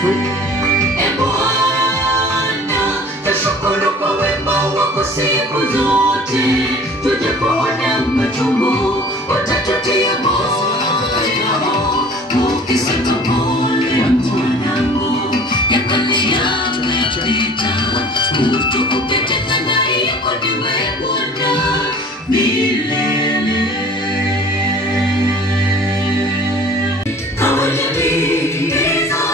tu. Bwana, tashukuru kwa wema wako siku zote. Tuje kuona machungu, utatutia moyo. Ukisema pole mwanangu, yakale yamepita. Utukupe tena na yako niwe Bwana milele. Kawaliliza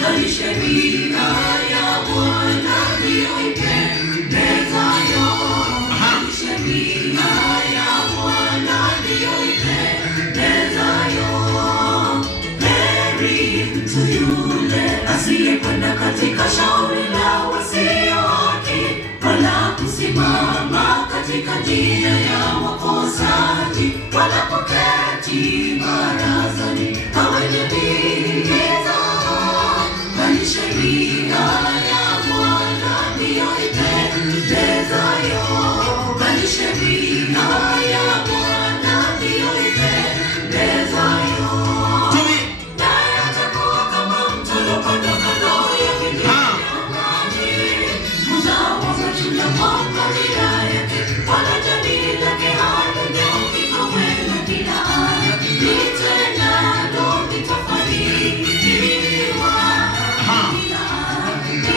na sheria ya Bwana ndiyo ipendezayo. Sheria ya Bwana ndiyo ipendezayo. Heri mtu yule asiyekwenda katika shauri la wasio haki, wala kusimama katika njia ya wakosaji, wala kuketi barazani. Kawaliliza bali sheria ya Bwana ndiyo ipendezayo. Bali sheria ya Bwana ndiyo ipendezayo. Naye atakuwa kama mto uliopandwa kando ya maji, uzao wa matunda kwa majira yake, wala jani lake halinyauki kamwe, na kila litendalo litafanikiwa.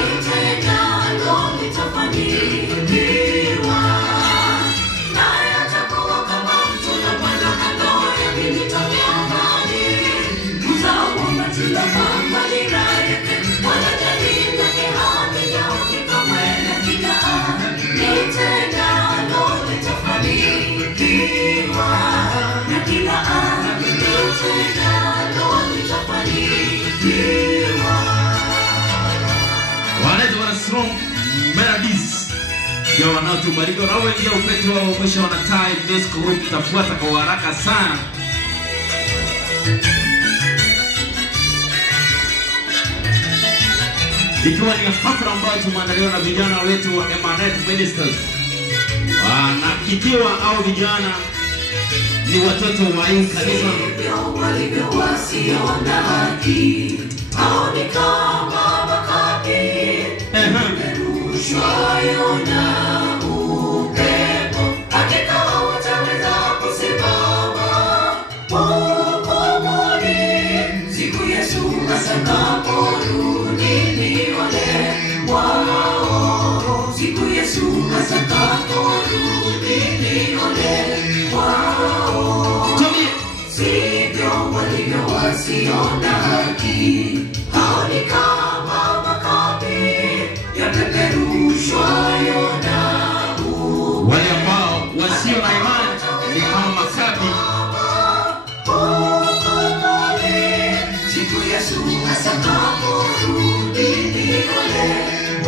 Litendalo litafanikiwa. Naye atakuwa kama mto uliopandwa kando ya vijito vya maji, uzao wa matunda kwa majira yake, wala jani lake halinyauki kamwe, na kila litendalo litafanikiwa. Na kila litendalo litafanikiwa. Wanaitwa wana Strong Melodies. Ndio wanaotubariki, wanaoingia upete wao mwisho wana Time Disco Group. Tafuata kwa haraka sana. Ikiwa ni hafla ambayo tumeandaliwa na vijana wetu wa Emanet Ministers. Na kikiwa au vijana ni watoto wa hii kanisa. Walivyo wasio na haki, hao ni kama makapi yamerushwayo na upepo. Hakika hawataweza kusimama hukumuni, siku Yesu atakaporudi. Ni ole wao, siku Yesu atakaporudi. Ni ole wao. Sivyo walivyo wasio na haki, hao ni kama makapi yapeperushwayo na upepo. Wale ambao wasio na imani ni kama makapi. Siku Yesu atakaporudi. Ni ole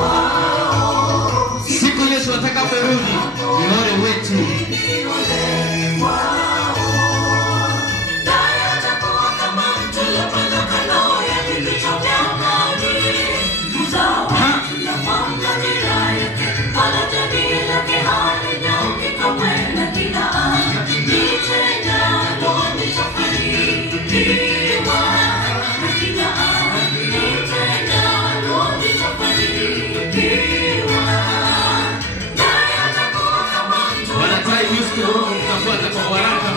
wao. Siku Yesu atakaporudi ni ole wetu. Ni ole wao. Tafuata kwa haraka.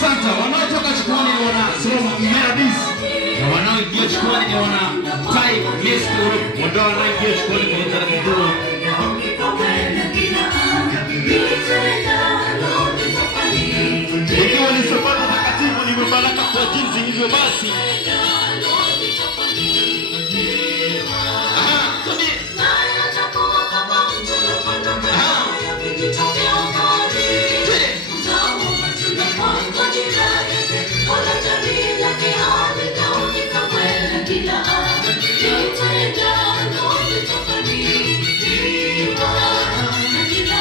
Santa, wanaotoka chukwani ni wana Strong Melodies, na wanaoingia chukwani ni wana Time Disco Group. Ndio wanaoingia chukwani kwa utaratibu. Ikiwa ni sababu takatifu ni mbaraka kwa jinsi hivyo basi. Kila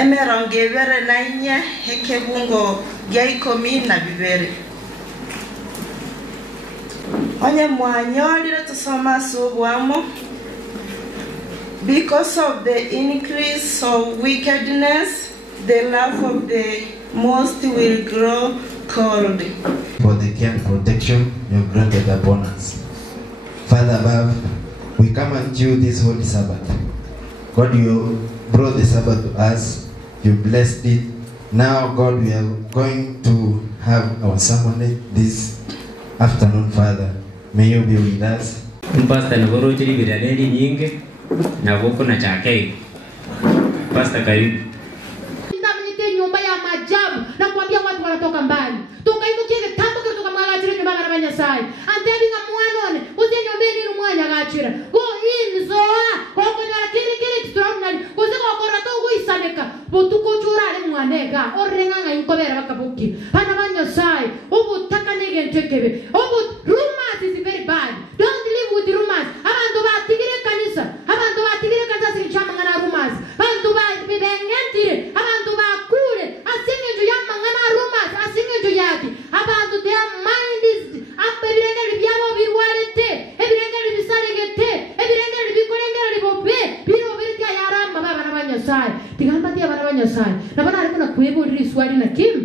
emerongevere na inye hekebungo gaikomi na bibere onye mwanyolire tusoma subwamo. Because of the increase of wickedness, the love of the most will grow cold. For the care and protection you have granted upon us. Father above, we come unto you this holy Sabbath. God, you brought the Sabbath to us, you blessed it. Now, God, we are going to have our sermon this afternoon, Father. May you be with us. Pastor Nagorochiri Vidaneli Nyinge, Navoko na Chakei. Pastor Karibu. Nyumba ya majabu na kuambia watu wanatoka mbali. Tukainukie tambo kutoka mwagachira nyumba kana banyasai. Antebi ngamwanone, uze nyombeni rumwanya gachira. Go in zoa, ko kunyara kiri extraordinary. Uze ko korato go isaneka. Botuko churale mwanega, orenga nga inkobera bakabuki. Hana banyasai, obu takanege ntekebe. Obu rumors is very bad. Don't live with rumors. Abantu batigire kanisa. Abantu batigire kanisa sinchama ngana rumors. Abantu bibengentire. Abantu bakure. Asinge yama ngana rumors. Asinge yati. Abantu their mind is abirenga libyabo birwalete. Ebirenga libisarengete. Ebirenga libikorenga libobe. Biro birya yarama baba nabanyasai. Tigamba tia bana banyasai. Nabana ariko na kwebo riswari na kim.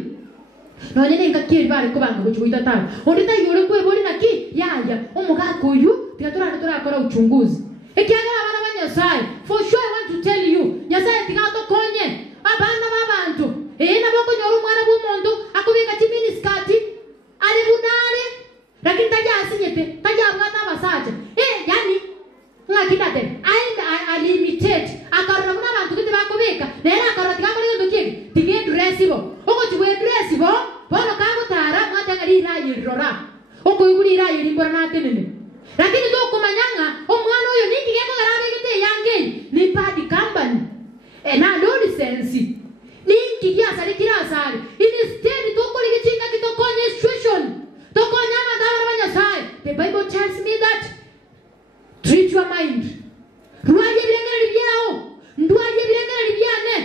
No nyene ngakiri bari kubanga kuchuita tano. Ondita yore kwebo na ki yaya. Omugako uyu tigatora akora uchunguzi. Ekiagala bana banyasai. For sure I want to tell you. Nyasai tigato konye. Abana babantu. Na boko nyoru mwana bumondo akubika chimini skati. Ale bunare. Lakini taja asinyete. Taja abana basaje. Yani ngakidate. I limited. Akarona muna bantu kiti bakubika. Nera akarona tigamuri ndukiye. Tige dressibo. Oko chiwe dressibo. Bono kangu tara mwata ngali irayi rora. Oko yuri irayi limbora na tenene. Lakini do kumanyanga omwana oyo nindi geko garabe kite yange ni padi company. Na nonsense. Ningi ya sali kira sali. Instead to kuli kichinga kitokonya institution. Tokonya madara banya sai. The Bible tells me that treat your mind. Ruaje birengera libyao. Nduaje birengera libyane.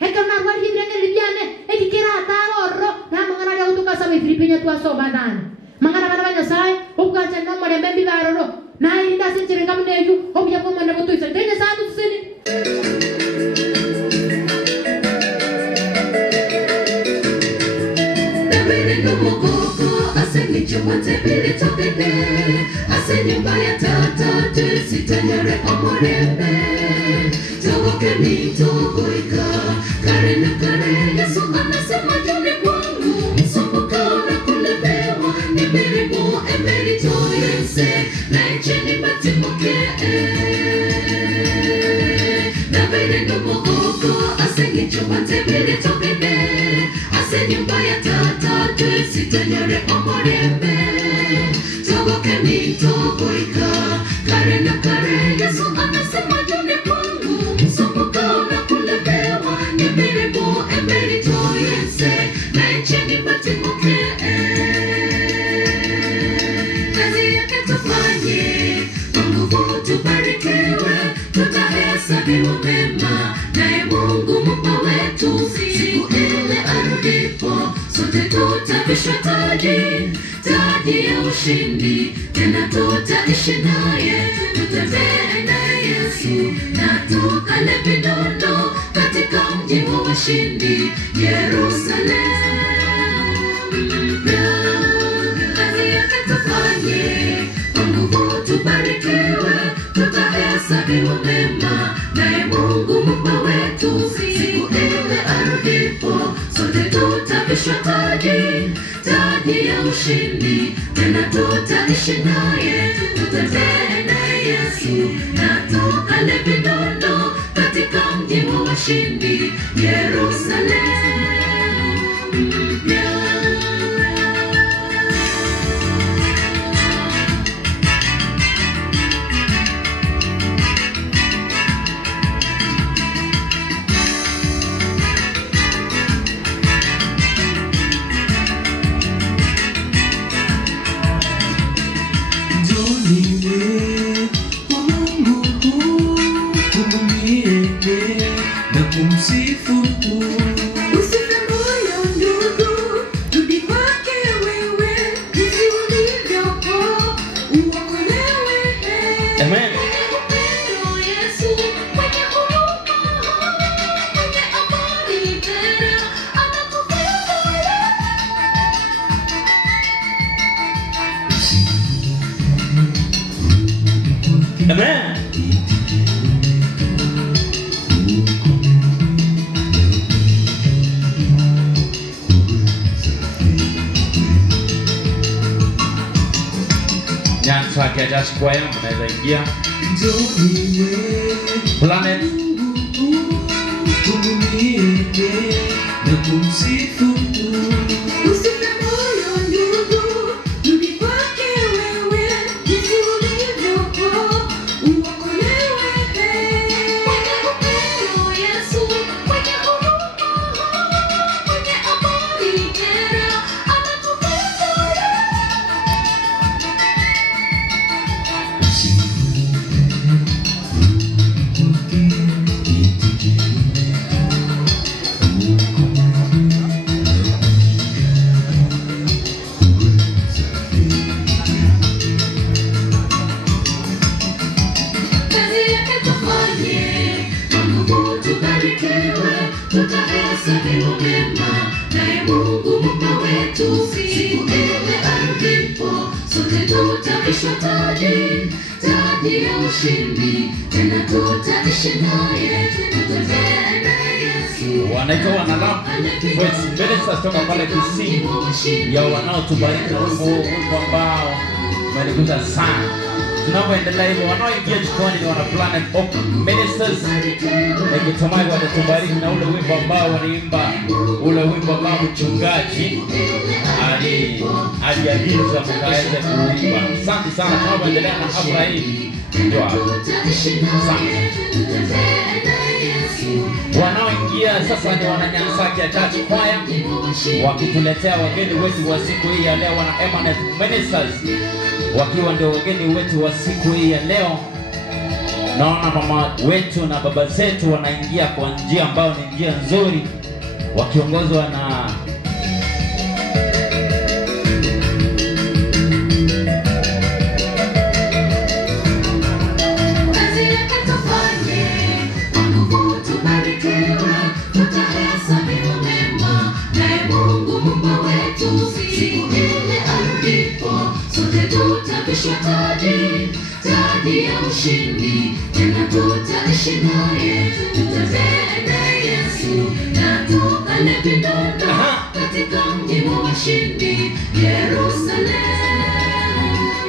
Heka na ruaje birengera libyane. Ekikira ataro na mangana ya utuka sabe Filipina twasoma ndani. Mangana bana banya sai. Ukacha no mare mbembi baroro. Na inda sinchirenga mneju. Obya kwa mwana botu isa. Tene santu tusini. Aseni chumate pili topende. Aseni mbaya tata sitanyare omorembe. Togoke ni togoika. Kare na kare Yesu anasema juni kwangu. Msumbuka na kulemewa. Nimerimu emerito yense. Na icheni batimuke. Na vile numokoko. Aseni chumate pili topende. Aseni mbaya tata sitanyare omorembe. Togoke ni togoika. Kare na kare Yesu anasema juni kwangu. Msumbuka na kulemewa. Nimerimu emerito yense. Na icheni batimuke. Kazi yake tufanye. Mungu tubarikiwe. Tutahesabiwa mema. Naye Mungu Mungu wetu. Siku ile arudipo. Sote tutavishwa taji ya ushindi. Tena tutaishi naye. Tutembee na Yesu. Na tukale vinono katika mji wa washindi Yerusalemu. Kazi yake tufanye. Mungu tubarikiwe. Tutahesabiwa mema. Naye Mungu Mungu wetu. Siku ile arudipo. Sote tutavishwa taji ya ushindi. Tena tutaishi naye. Tutembee na Yesu. Na tukale vinono katika mji wa washindi Yerusalemu. kumsifu tu. Usife moyo ndugu, rudi kwake wewe, jinsi ulivyopo, uokolewe. Amen. Upendo Yesu, mwenye huruma, mwenye amani tena, anakupenda. Amen. Nyanza kia Just Choir, mnaweza ingia. Planet. Na kumsifu tu. Usife moyo ndugu, rudi kwake wewe, jinsi ulivyopo, uokolewe. Mwenye upendo Yesu, mwenye huruma, mwenye amani tena, anakupenda. Kazi yake tufanye, Mungu tubarikiwe, tutahesabiwa mema, naye Mungu Muumba wetu, siku ile arudiko, sote tutavishwa taji ya ushindi, tena tutaishi naye, tutatembea na Yesu. Wanaitwa wanalamu voice ministers toka pale Kisii ya wanaotubariki na wimbo ambao umenigusa sana. Tunapoendelea hivyo, wanaoingia jikoni ni wana Planet Hope Ministers. Nikitumai watatubariki na ule wimbo ambao wanaimba, ule wimbo ambao mchungaji aliagiza mkaweze kuimba. Asante sana. Tunapoendelea na hafla hii, ndio asante. Wanaoingia sasa ni wana Nyanza Church Choir, wakituletea wageni wetu wa siku hii ya leo, wana Eminent Ministers, wakiwa ndio wageni wetu wa siku hii ya leo. Naona mama wetu na baba zetu wanaingia kwa njia ambayo ni njia nzuri, wakiongozwa na Kazi yake tufanye, Mungu tubarikiwe, tutahesabiwa mema, naye Mungu Muumba wetu, siku ile arudiko, sote tutavishwa taji ya ushindi, tena tutaishi naye, tutatembea na Yesu, na tukale vinono katika mji wa washindi, Yerusalemu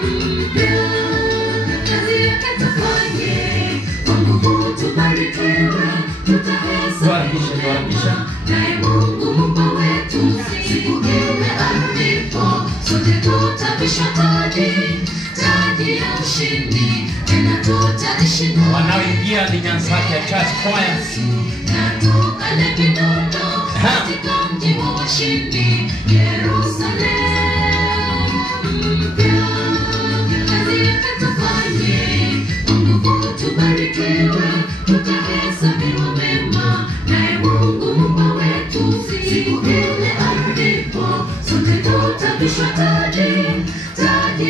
mpya. Kazi yake tufanye, Mungu tubarikiwe, tutahesabiwa, naye Mungu Muumba wetu, siku ile arudiko, sote tutavishwa taji ya ushindi, tena tutaishi naye. wanaoingia ni Nyanza Church Choir. Na tukale vinono katika mji wa washindi, Yerusalemu mpya. Kazi yake tufanye, Mungu tubarikiwe, tutahesabiwa mema, naye Mungu Muumba wetu, siku ile arudiko, sote tutavishwa taji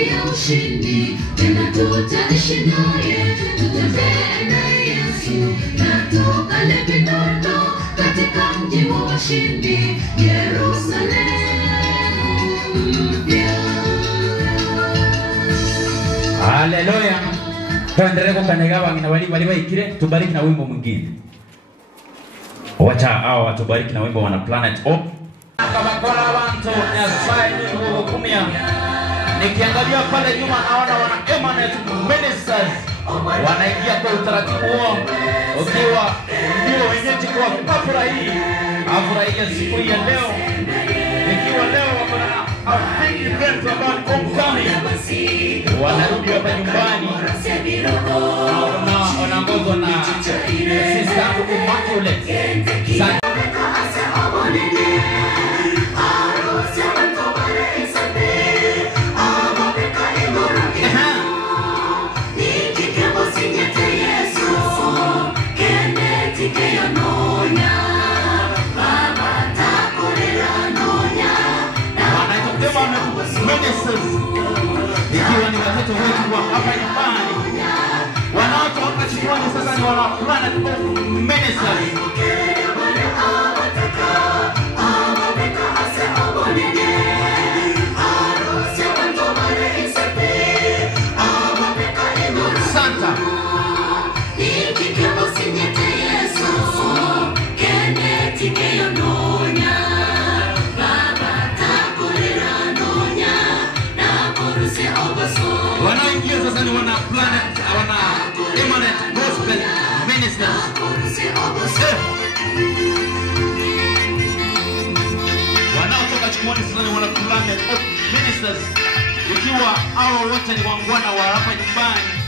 ya ushindi, tena tutaishi naye, tutatembea na Yesu, na tukale vinono katika mji wa washindi, Yerusalemu mpya. Haleluya. Tuendelee kukanyaga wangina wali waikire, tubariki na wimbo mwingine. Wacha hao watubariki na wimbo wana Planet Hope. Kabakora abantu Nyasaye ni hukumia. Nikiangalia pale nyuma naona wana Eminent Ministers wanaingia kwa utaratibu huo, ukiwa ndio wenyeji kwa hafla hii ya siku hii ya leo, ikiwa leo wako na a big event about homecoming. Wanarudi hapa nyumbani na wanaongozwa na Sister Immaculate. Yesu, kende tike yo no wana Planet of Ministers. Santa. Wanaingia sasa ni wana Planet, wana Eminent Gospel Ministers. Wanaotoka Chimoni sasa ni wana Planet of Ministers. Ikiwa hao wote ni wangwana wa hapa nyumbani.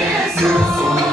Yesu